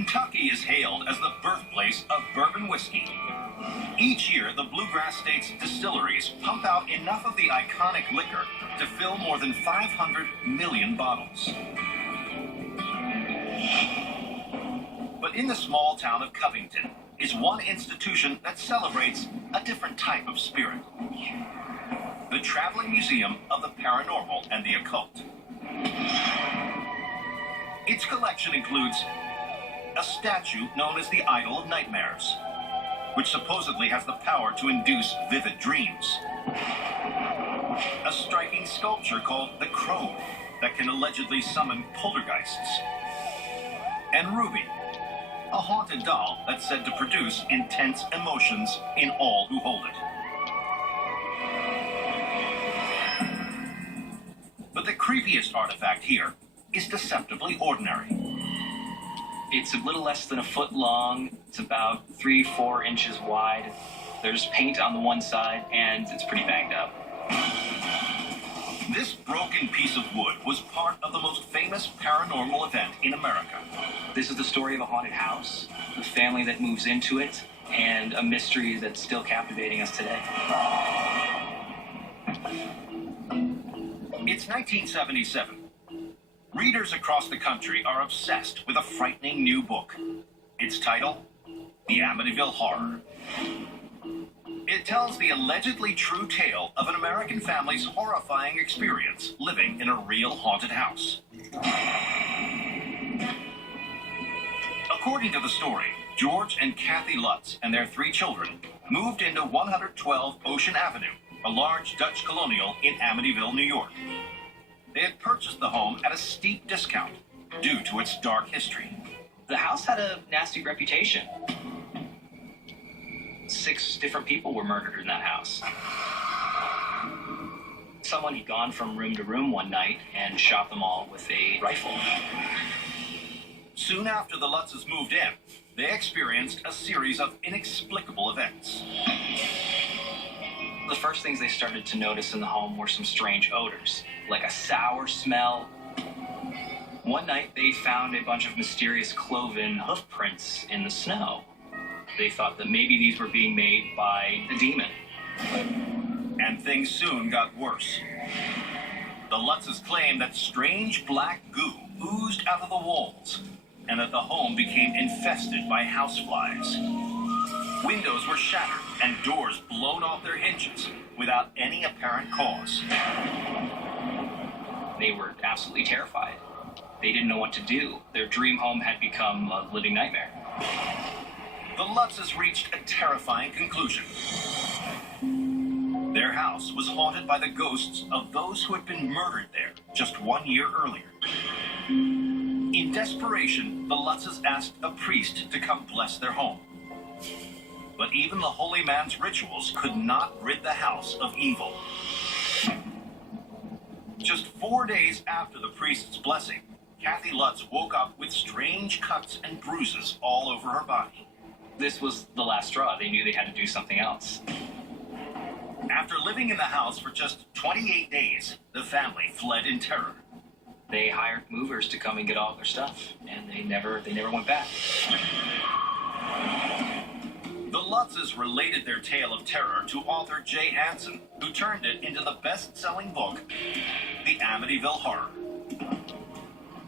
Kentucky is hailed as the birthplace of bourbon whiskey. Each year, the Bluegrass State's distilleries pump out enough of the iconic liquor to fill more than 500 million bottles. But in the small town of Covington is one institution that celebrates a different type of spirit. The Traveling Museum of the Paranormal and the Occult. Its collection includes a statue known as the Idol of Nightmares, which supposedly has the power to induce vivid dreams. A striking sculpture called the Crow that can allegedly summon poltergeists. And Ruby, a haunted doll that's said to produce intense emotions in all who hold it. But the creepiest artifact here is deceptively ordinary. It's a little less than a foot long. It's about 3-4 inches wide. There's paint on the one side, and it's pretty banged up. This broken piece of wood was part of the most famous paranormal event in America. This is the story of a haunted house, the family that moves into it, and a mystery that's still captivating us today. It's 1977. Readers across the country are obsessed with a frightening new book. Its title, The Amityville Horror. It tells the allegedly true tale of an American family's horrifying experience living in a real haunted house. According to the story, George and Kathy Lutz and their 3 children moved into 112 Ocean Avenue, a large Dutch colonial in Amityville, New York. They had purchased the home at a steep discount due to its dark history. The house had a nasty reputation. 6 different people were murdered in that house. Someone had gone from room to room one night and shot them all with a rifle. Soon after the Lutzes moved in, they experienced a series of inexplicable events. The first things they started to notice in the home were some strange odors, like a sour smell. One night, they found a bunch of mysterious cloven hoof prints in the snow. They thought that maybe these were being made by a demon. And things soon got worse. The Lutzes claimed that strange black goo oozed out of the walls, and that the home became infested by houseflies. Windows were shattered and doors blown off their hinges without any apparent cause. They were absolutely terrified. They didn't know what to do. Their dream home had become a living nightmare. The Lutzes reached a terrifying conclusion. Their house was haunted by the ghosts of those who had been murdered there just 1 year earlier. In desperation, the Lutzes asked a priest to come bless their home. But even the holy man's rituals could not rid the house of evil. Just 4 days after the priest's blessing, Kathy Lutz woke up with strange cuts and bruises all over her body. This was the last straw. They knew they had to do something else. After living in the house for just 28 days, the family fled in terror. They hired movers to come and get all their stuff, and they never went back. The Lutzes related their tale of terror to author Jay Anson, who turned it into the best-selling book, The Amityville Horror.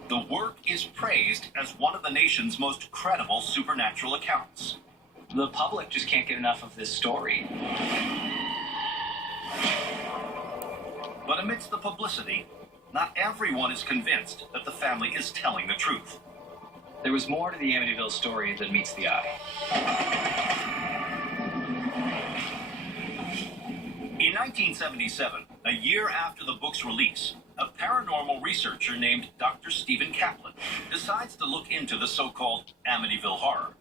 The work is praised as one of the nation's most credible supernatural accounts. The public just can't get enough of this story. But amidst the publicity, not everyone is convinced that the family is telling the truth. There was more to the Amityville story than meets the eye. In 1977, a year after the book's release, a paranormal researcher named Dr. Stephen Kaplan decides to look into the so-called Amityville Horror.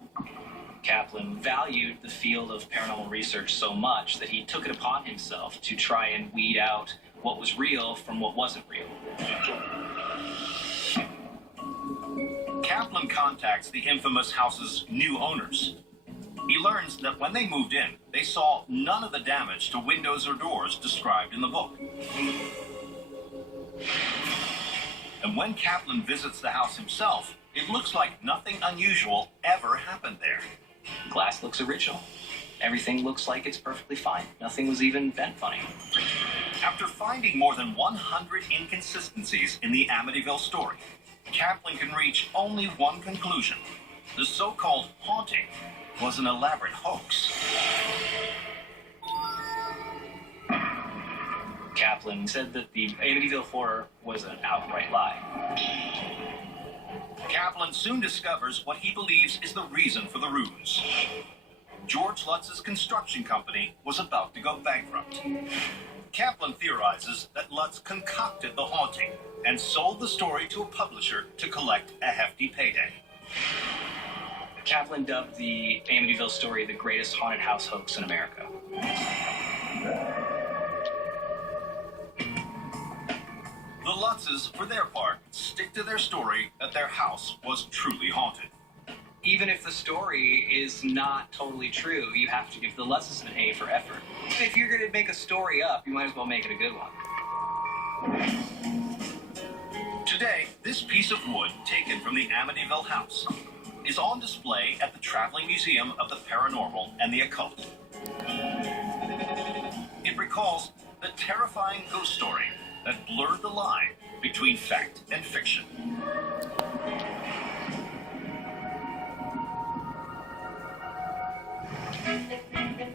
Kaplan valued the field of paranormal research so much that he took it upon himself to try and weed out what was real from what wasn't real. Kaplan contacts the infamous house's new owners. He learns that when they moved in, they saw none of the damage to windows or doors described in the book. And when Kaplan visits the house himself, It looks like nothing unusual ever happened there. Glass looks original. Everything looks like it's perfectly fine. Nothing was even bent funny. After finding more than 100 inconsistencies in the Amityville story, Kaplan can reach only one conclusion. The so-called haunting was an elaborate hoax. Kaplan said that the Amityville horror was an outright lie. Kaplan soon discovers what he believes is the reason for the ruse. George Lutz's construction company was about to go bankrupt. Kaplan theorizes that Lutz concocted the haunting and sold the story to a publisher to collect a hefty payday. Kaplan dubbed the Amityville story the greatest haunted house hoax in America. The Lutzes, for their part, stick to their story that their house was truly haunted. Even if the story is not totally true, you have to give the Lutzes an A for effort. If you're going to make a story up, you might as well make it a good one. Today, this piece of wood taken from the Amityville house is on display at the Traveling Museum of the Paranormal and the Occult. It recalls the terrifying ghost story that blurred the line between fact and fiction.